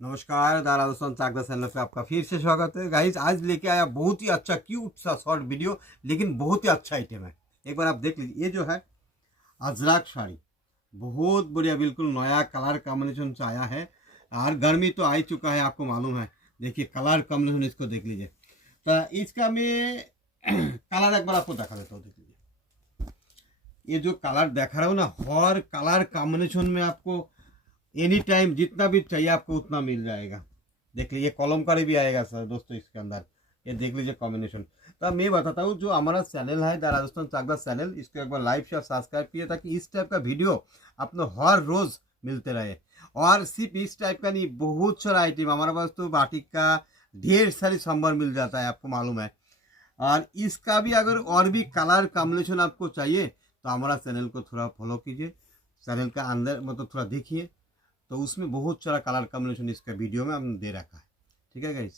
नमस्कार दारा दोस्तों चाकदा चैनल पे आपका फिर से स्वागत है गाइस। आज लेके आया बहुत ही अच्छा क्यूट सा शॉर्ट वीडियो, लेकिन बहुत ही अच्छा आइटम है। एक बार आप देख लीजिए। ये जो है अजरक साड़ी, बहुत बढ़िया, बिल्कुल नया कलर कॉम्बिनेशन से आया है। और गर्मी तो आ ही चुका है, आपको मालूम है। देखिए कलर कॉम्बिनेशन, इसको देख लीजिए। तो इसका मैं कलर एक बार आपको दिखा देता हूँ। देख लीजिए, ये जो कलर दिखा रहा हूँ ना, हर कलर कॉम्बिनेशन में आपको एनी टाइम जितना भी चाहिए आपको उतना मिल जाएगा। देख लीजिए कलमकारी भी आएगा सर दोस्तों इसके अंदर। ये देख लीजिए कॉम्बिनेशन। तो मैं बताता हूँ, जो हमारा चैनल है द राजस्थान चाकदा चैनल, इसको एक बार लाइक शेयर सब्सक्राइब किए, ताकि इस टाइप का वीडियो आपको हर रोज मिलते रहे। और सिर्फ इस टाइप का नहीं, बहुत सारा आइटम हमारे पास तो बाटिक का ढेर सारी संभार मिल जाता है, आपको मालूम है। और इसका भी अगर और भी कलर कॉम्बिनेशन आपको चाहिए तो हमारा चैनल को थोड़ा फॉलो कीजिए। चैनल का अंदर मतलब थोड़ा देखिए, तो उसमें बहुत सारा कलर कॉम्बिनेशन इसका वीडियो में हमने दे रखा है। ठीक है गाइस।